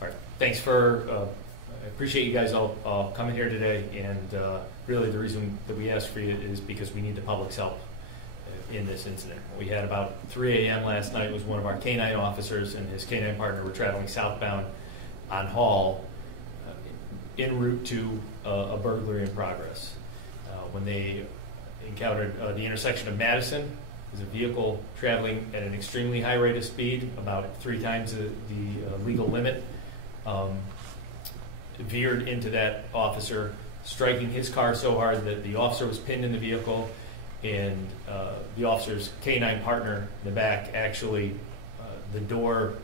All right. Thanks for, I appreciate you guys all coming here today, and really the reason that we asked for you is because we need the public's help in this incident. We had about 3 a.m. last night. Was one of our K-9 officers and his K-9 partner were traveling southbound on Hall en route to a burglary in progress. When they encountered the intersection of Madison, there's a vehicle traveling at an extremely high rate of speed, about 3 times the legal limit, veered into that officer, striking his car so hard that the officer was pinned in the vehicle, and the officer's K-9 partner in the back, actually, the door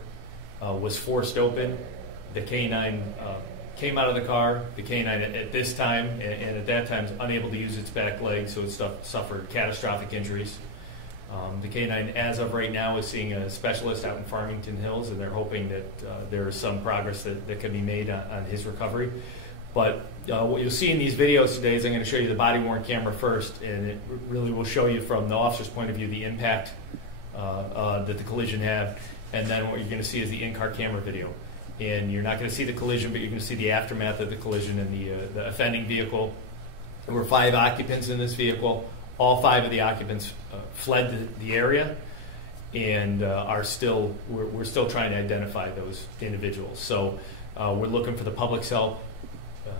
was forced open. The K-9 came out of the car. The K-9 at this time, and at that time, is unable to use its back leg, so it suffered catastrophic injuries. The K-9, as of right now, is seeing a specialist out in Farmington Hills, and they're hoping that there is some progress that can be made on his recovery. But what you'll see in these videos today is I'm going to show you the body-worn camera first, and it really will show you from the officer's point of view the impact that the collision had, and then what you're going to see is the in-car camera video. And you're not going to see the collision, but you're going to see the aftermath of the collision and the offending vehicle. There were 5 occupants in this vehicle. All 5 of the occupants fled the area, and we're still trying to identify those individuals. So we're looking for the public's help.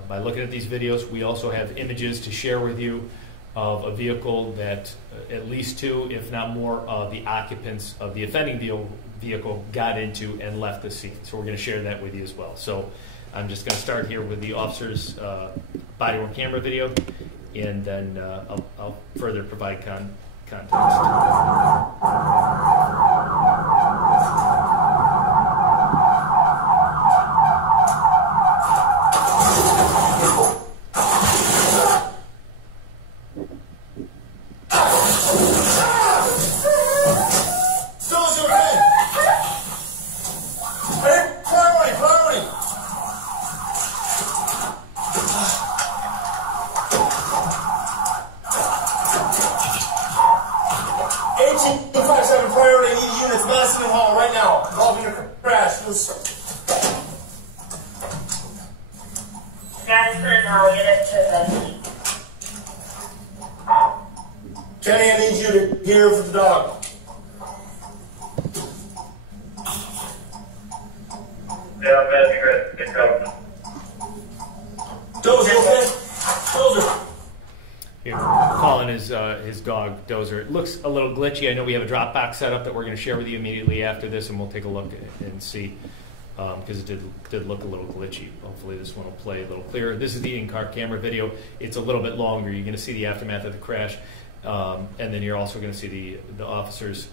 By looking at these videos, we also have images to share with you of a vehicle that at least 2, if not more, of the occupants of the offending vehicle got into and left the scene. So we're going to share that with you as well. So I'm just going to start here with the officer's body-worn camera video, and then I'll further provide context. Kenny, I need you to hear for the dog. Yeah, I'm ready. Get going. Dozer, okay? Dozer. Here, calling his dog Dozer. It looks a little glitchy. I know we have a Dropbox set up that we're going to share with you immediately after this, and we'll take a look and see, because it did look a little glitchy. Hopefully this one will play a little clearer. This is the in-car camera video. It's a little bit longer. You're going to see the aftermath of the crash, and then you're also going to see the officers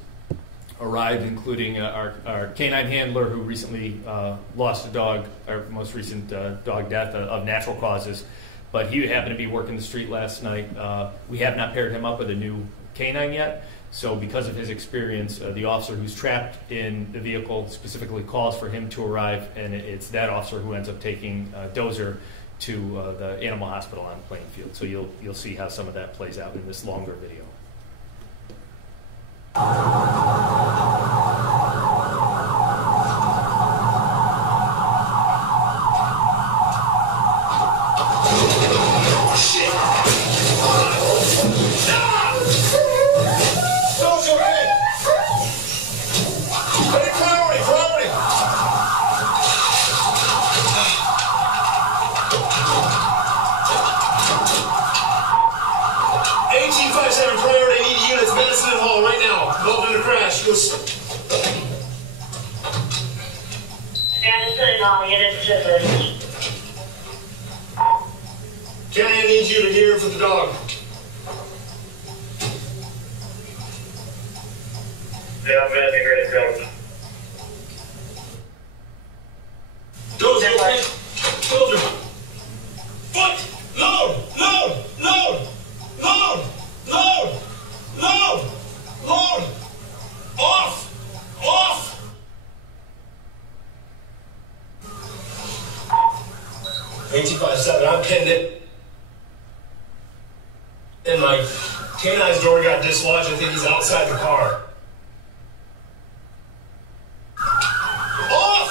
arrived, including our K-9 handler who recently lost a dog, our most recent dog death of natural causes. But he happened to be working the street last night. We have not paired him up with a new K-9 yet. So because of his experience, the officer who's trapped in the vehicle specifically calls for him to arrive, and it's that officer who ends up taking Dozer to the animal hospital on Plainfield. So you'll see how some of that plays out in this longer video. Kenny, I need you to hear for the dog. Yeah, I'm ready. Get going. Dozer, okay? Dozer. Foot! Load! Load! Load! Load! Load! Load! Load! Off! Off! 1857, I pinned it. And my K-9's door got dislodged. I think he's outside the car. Off!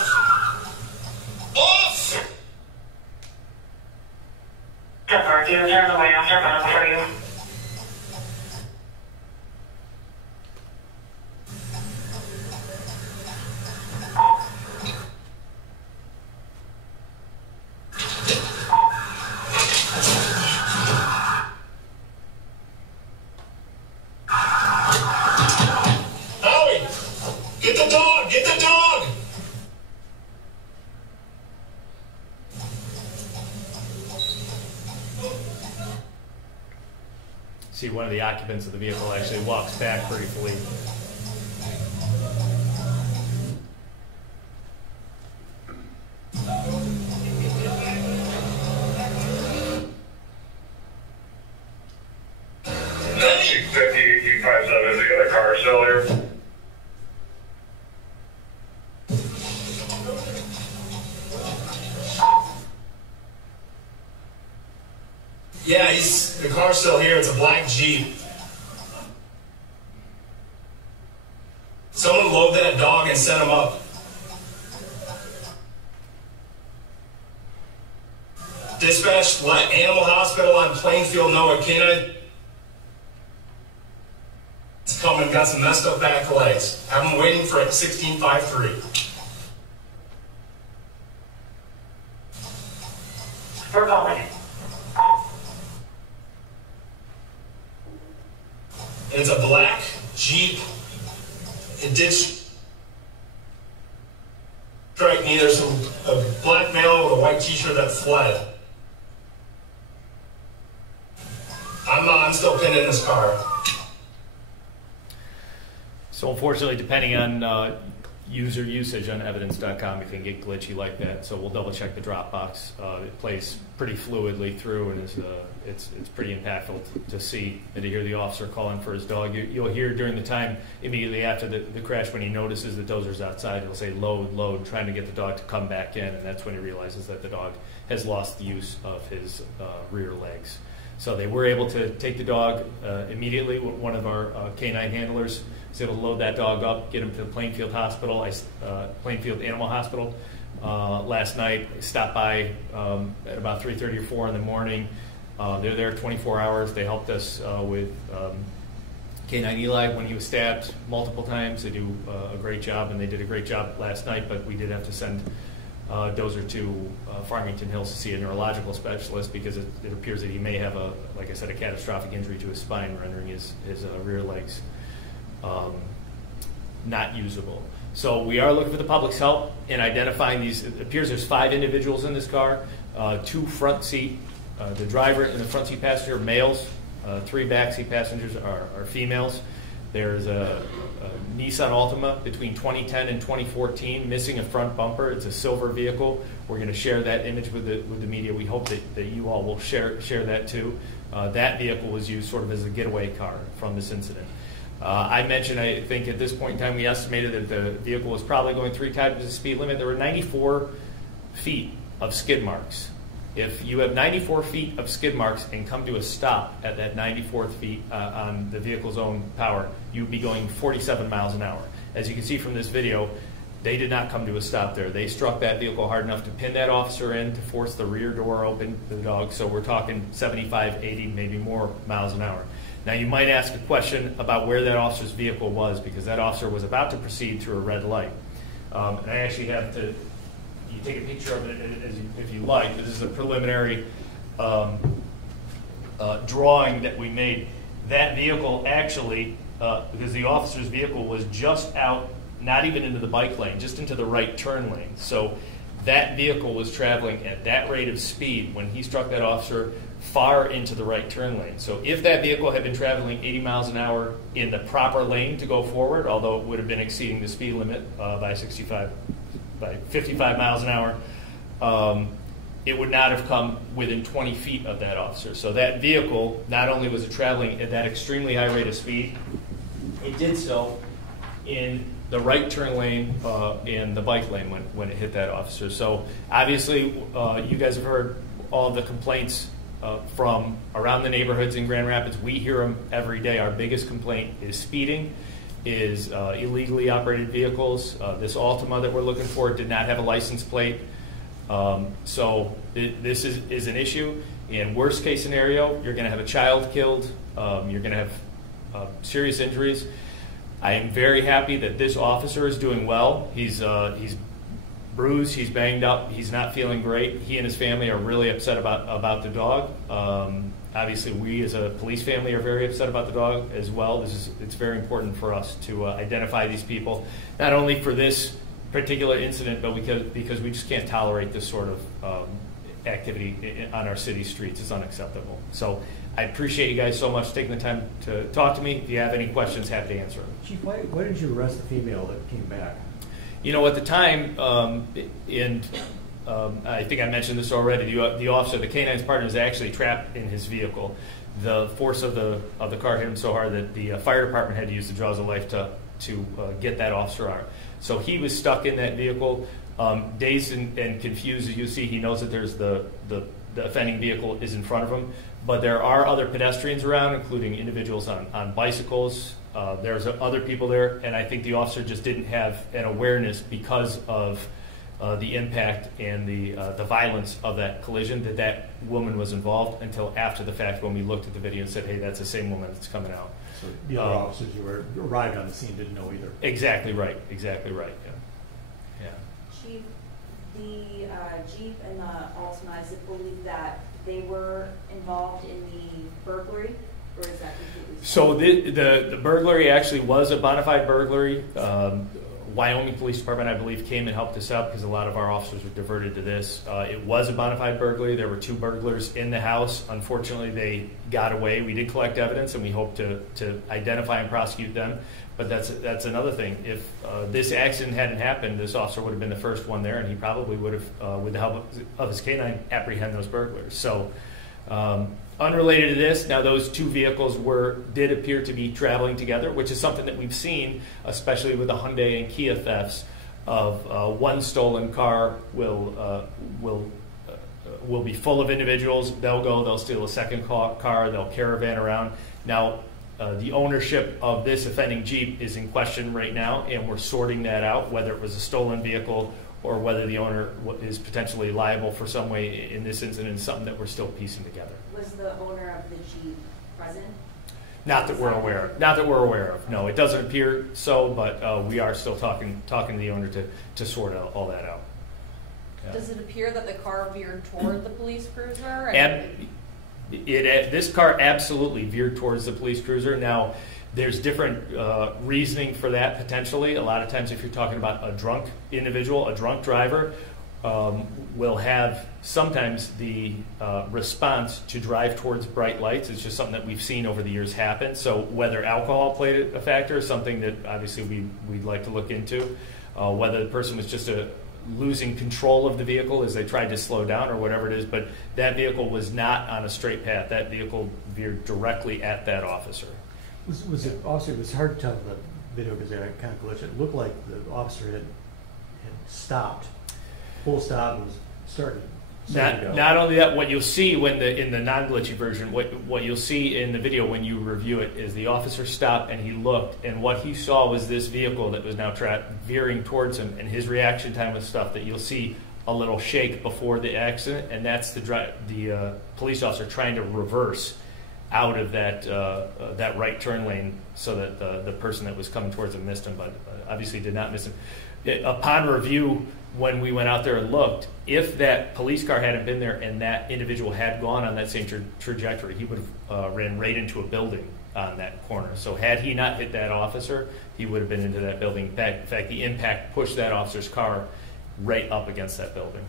car. Do you turn away after a minute before you? Howie! Get the dog! Get the dog! See, one of the occupants of the vehicle actually walks back briefly. Hey! 650-257, is the other car still here? Yeah, the car's still here. It's a black Jeep. Someone load that dog and send him up. Dispatch, let Animal Hospital on Plainfield know a canine is coming, got some messed up back legs. Have him waiting for 1653. We're calling. It's a black Jeep. It did strike me. There's a black male with a white t-shirt that fled. I'm still pinned in this car. So unfortunately, depending on user usage on evidence.com, it can get glitchy like that. So we'll double check the Dropbox. It plays pretty fluidly through, and it's pretty impactful to see and to hear the officer calling for his dog. You'll hear during the time immediately after the crash when he notices the dozer's outside, he'll say load, load, trying to get the dog to come back in, and that's when he realizes that the dog has lost the use of his rear legs. So they were able to take the dog immediately. One of our canine handlers was able to load that dog up, get him to the Plainfield Hospital, Plainfield Animal Hospital last night. Stopped by at about 3:30 or 4 in the morning. They're there 24 hours. They helped us with Canine Eli when he was stabbed multiple times. They do a great job, and they did a great job last night, but we did have to send Dozer to Farmington Hills to see a neurological specialist because it appears that he may have like I said, a catastrophic injury to his spine, rendering his rear legs not usable. So we are looking for the public's help in identifying these. It appears there's 5 individuals in this car, 2 front seat, the driver and the front seat passenger are males, 3 back seat passengers are females. There's a Nissan Altima between 2010 and 2014, missing a front bumper. It's a silver vehicle. We're going to share that image with the media. We hope that you all will share that too. That vehicle was used sort of as a getaway car from this incident. I mentioned, I think at this point in time, we estimated that the vehicle was probably going 3 times the speed limit. There were 94 feet of skid marks. If you have 94 feet of skid marks and come to a stop at that 94th feet on the vehicle's own power, you'd be going 47 miles an hour. As you can see from this video, they did not come to a stop there. They struck that vehicle hard enough to pin that officer in, to force the rear door open to the dog. So we're talking 75, 80, maybe more miles an hour. Now you might ask a question about where that officer's vehicle was, because that officer was about to proceed through a red light. And I actually have to, you take a picture of it if you like. This is a preliminary drawing that we made. That vehicle actually, because the officer's vehicle was just out, not even into the bike lane, just into the right turn lane. So that vehicle was traveling at that rate of speed when he struck that officer far into the right turn lane. So if that vehicle had been traveling 80 miles an hour in the proper lane to go forward, although it would have been exceeding the speed limit by 55 miles an hour, it would not have come within 20 feet of that officer. So that vehicle, not only was it traveling at that extremely high rate of speed, it did so in the right turn lane and the bike lane when it hit that officer. So obviously, you guys have heard all of the complaints from around the neighborhoods in Grand Rapids. We hear them every day. Our biggest complaint is speeding, is illegally operated vehicles. This Altima that we're looking for did not have a license plate. This is an issue. In worst case scenario, you're going to have a child killed. You're going to have serious injuries. I am very happy that this officer is doing well. He's bruised, he's banged up, he's not feeling great. He and his family are really upset about the dog. Obviously, we as a police family are very upset about the dog as well. It's very important for us to identify these people, not only for this particular incident, but because we just can't tolerate this sort of activity on our city streets. It's unacceptable. So I appreciate you guys so much taking the time to talk to me. If you have any questions, happy to answer them. Chief, why did you arrest the female that came back? You know, at the time, I think I mentioned this already, the officer, the K-9's partner, is actually trapped in his vehicle. The force of the car hit him so hard that the fire department had to use the jaws of life to get that officer out. So he was stuck in that vehicle, dazed and confused. As you see, he knows that there's the offending vehicle is in front of him. But there are other pedestrians around, including individuals on bicycles. There's other people there, and I think the officer just didn't have an awareness because of the impact and the violence of that collision that woman was involved until after the fact when we looked at the video and said, hey, that's the same woman that's coming out. So the other officers who arrived on the scene didn't know either. Exactly right. Exactly right. Yeah. Chief, the Jeep and the Altima, is it believed that they were involved in the burglary, or is that completely? So the burglary actually was a bona fide burglary. Wyoming Police Department, I believe, came and helped us out because a lot of our officers were diverted to this. It was a bona fide burglary. There were 2 burglars in the house. Unfortunately, they got away. We did collect evidence, and we hope to identify and prosecute them. But that's another thing. If this accident hadn't happened, this officer would have been the first one there, and he probably would have, with the help of his K-9, apprehend those burglars. So unrelated to this, now those 2 vehicles did appear to be traveling together, which is something that we've seen, especially with the Hyundai and Kia thefts. Of one stolen car will be full of individuals. They'll steal a second car, they'll caravan around. Now, the ownership of this offending Jeep is in question right now, and we're sorting that out, whether it was a stolen vehicle or whether the owner is potentially liable for some way in this incident. Is something that we're still piecing together. Was the owner of the Jeep present? Not that we're aware of. Not that we're aware of. No, it doesn't appear so, but we are still talking to the owner to sort all that out. Yeah. Does it appear that the car veered toward the police cruiser? This car absolutely veered towards the police cruiser. Now, there's different reasoning for that potentially. A lot of times if you're talking about a drunk individual, a drunk driver, will have sometimes the response to drive towards bright lights. It's just something that we've seen over the years happen. So whether alcohol played a factor is something that obviously we'd like to look into. Whether the person was just losing control of the vehicle as they tried to slow down or whatever it is, but that vehicle was not on a straight path. That vehicle veered directly at that officer. Was it also? It was hard to tell the video because they had kind of glitched. It looked like the officer had stopped, full stop, and was starting. Not only that, what you'll see in the non-glitchy version, what you'll see in the video when you review it is the officer stopped and he looked, and what he saw was this vehicle that was now veering towards him, and his reaction time was stuff that you'll see a little shake before the accident, and that's the police officer trying to reverse out of that right turn lane so that the person that was coming towards him missed him, but obviously did not miss him. Upon review, when we went out there and looked, if that police car hadn't been there and that individual had gone on that same trajectory, he would have ran right into a building on that corner. So had he not hit that officer, he would have been into that building. In fact, the impact pushed that officer's car right up against that building.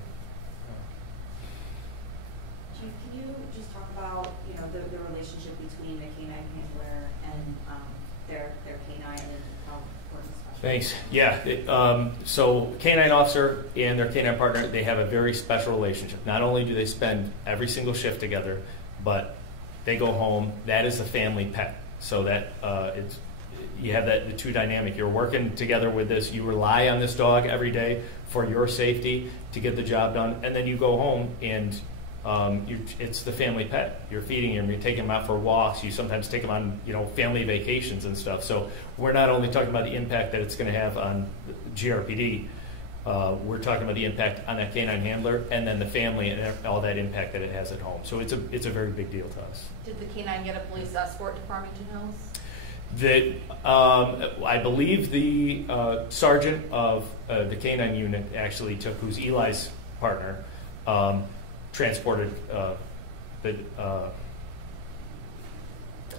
Chief, can you just talk about the relationship between the K-9 handler and their K-9 and how important special? Thanks. Yeah. So K-9 officer and their K-9 partner, they have a very special relationship. Not only do they spend every single shift together, but they go home. That is a family pet. So that you have the 2 dynamic. You're working together with this. You rely on this dog every day for your safety to get the job done, and then you go home and it's the family pet. You're feeding him. You're taking him out for walks. You sometimes take him on family vacations and stuff. So we're not only talking about the impact that it's going to have on GRPD, We're talking about the impact on that canine handler and then the family and all that impact that it has at home. So it's a very big deal to us. Did the canine get a police escort to Farmington Hills? I believe the sergeant of the canine unit actually took, who's Eli's partner, transported the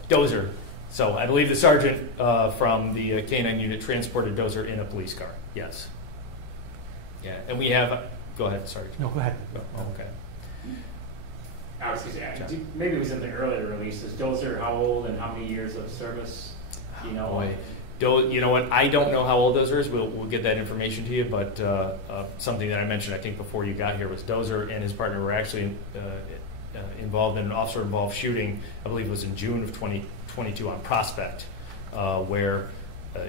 Dozer. So I believe the sergeant from the canine unit transported Dozer in a police car. Yes. Yeah, and we have. Go ahead, Sergeant. No, go ahead. Oh, okay. I was going to say, maybe it was in the earlier releases. Dozer, how old and how many years of service? You know. Boy. You know what? I don't know how old Dozer is. We'll get that information to you. But something that I mentioned, I think, before you got here was Dozer and his partner were actually involved in an officer-involved shooting. I believe it was in June of 2022 on Prospect, where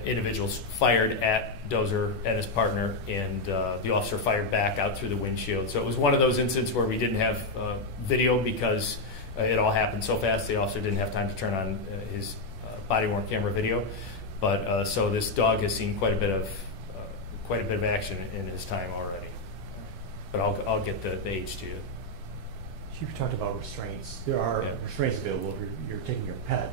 individuals fired at Dozer and his partner, and the officer fired back out through the windshield. So it was one of those incidents where we didn't have video because it all happened so fast. The officer didn't have time to turn on his body-worn camera video. But so this dog has seen quite a bit of action in his time already. But I'll get the age to you. Chief talked about restraints. There are restraints available if you're taking your pet.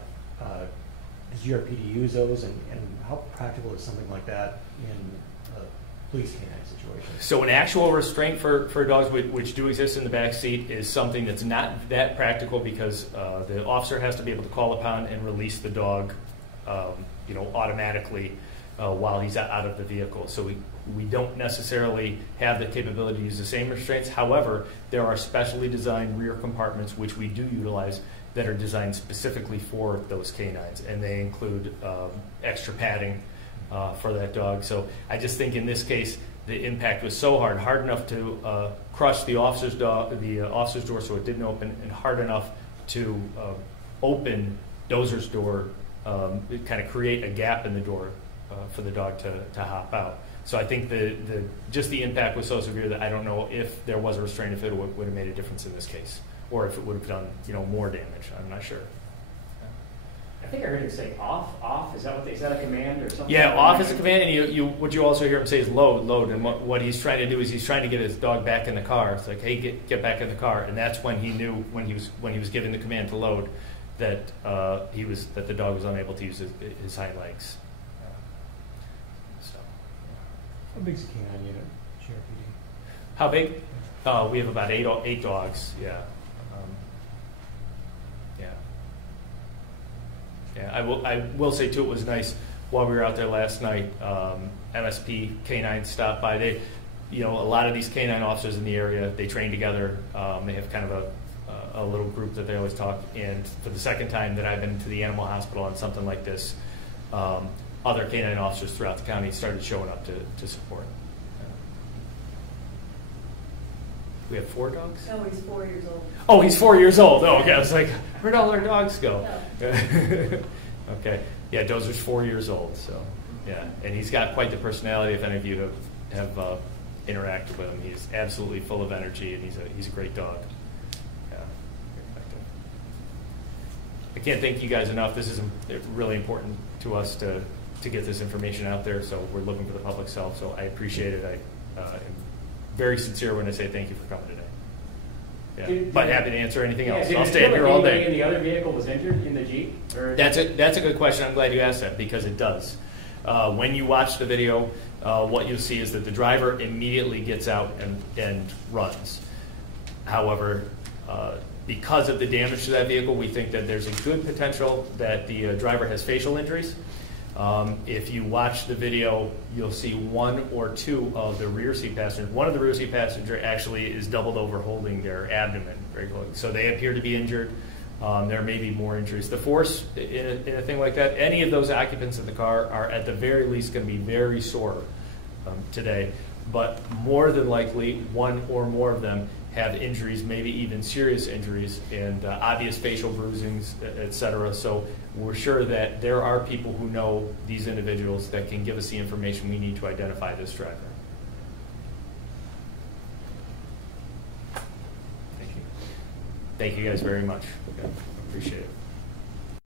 Does GRPD use those, and how practical is something like that in a police canine situation? So an actual restraint for dogs, which do exist in the back seat, is something that's not that practical because the officer has to be able to call upon and release the dog, automatically while he's out of the vehicle. So we don't necessarily have the capability to use the same restraints. However, there are specially designed rear compartments which we do utilize that are designed specifically for those canines, and they include extra padding for that dog. So I just think in this case the impact was so hard enough to crush the officer's door so it didn't open, and hard enough to open Dozer's door, kind of create a gap in the door for the dog to hop out. So I think just the impact was so severe that I don't know if there was a restraint, if it would have made a difference in this case, or if it would have done more damage. I'm not sure. I think I heard him say off. Is that a command or something? Yeah, off is a command, and what you also hear him say is load. And what he's trying to do is he's trying to get his dog back in the car. It's like, hey, get back in the car, and that's when he knew when he was giving the command to load that that the dog was unable to use his hind legs. How big is the canine unit, GRPD? How big? We have about eight dogs. Yeah. I will say too, it was nice while we were out there last night. MSP K9 stopped by. They, a lot of these canine officers in the area, they train together. They have kind of a little group that they always talk. And for the second time that I've been to the animal hospital on something like this, other canine officers throughout the county started showing up to support. We have 4 dogs? No, he's 4 years old. Oh, he's 4 years old. Oh, okay. I was like, where'd all our dogs go? No. Okay. Yeah, Dozer's 4 years old. So, yeah. And he's got quite the personality. If any of you have interacted with him, he's absolutely full of energy, and he's a great dog. Yeah. I can't thank you guys enough. This is really important to us to get this information out there. So we're looking for the public's help. So I appreciate it. I am very sincere when I say thank you for coming today. Yeah. But happy to answer anything else. I'll stay up here all day. And the other vehicle was injured in the Jeep? Or? That's a good question. I'm glad you asked that, because it does. When you watch the video, what you'll see is that the driver immediately gets out and runs. However, because of the damage to that vehicle, we think that there's a good potential that the driver has facial injuries. If you watch the video, you'll see 1 or 2 of the rear seat passengers. One of the rear seat passengers actually is doubled over holding their abdomen very close. So they appear to be injured. There may be more injuries. The force in a thing like that, any of those occupants of the car are at the very least going to be very sore today. But more than likely, 1 or more of them have injuries, maybe even serious injuries, and obvious facial bruisings, etc. So we're sure that there are people who know these individuals that can give us the information we need to identify this driver. Thank you. Thank you guys very much. Okay. Appreciate it.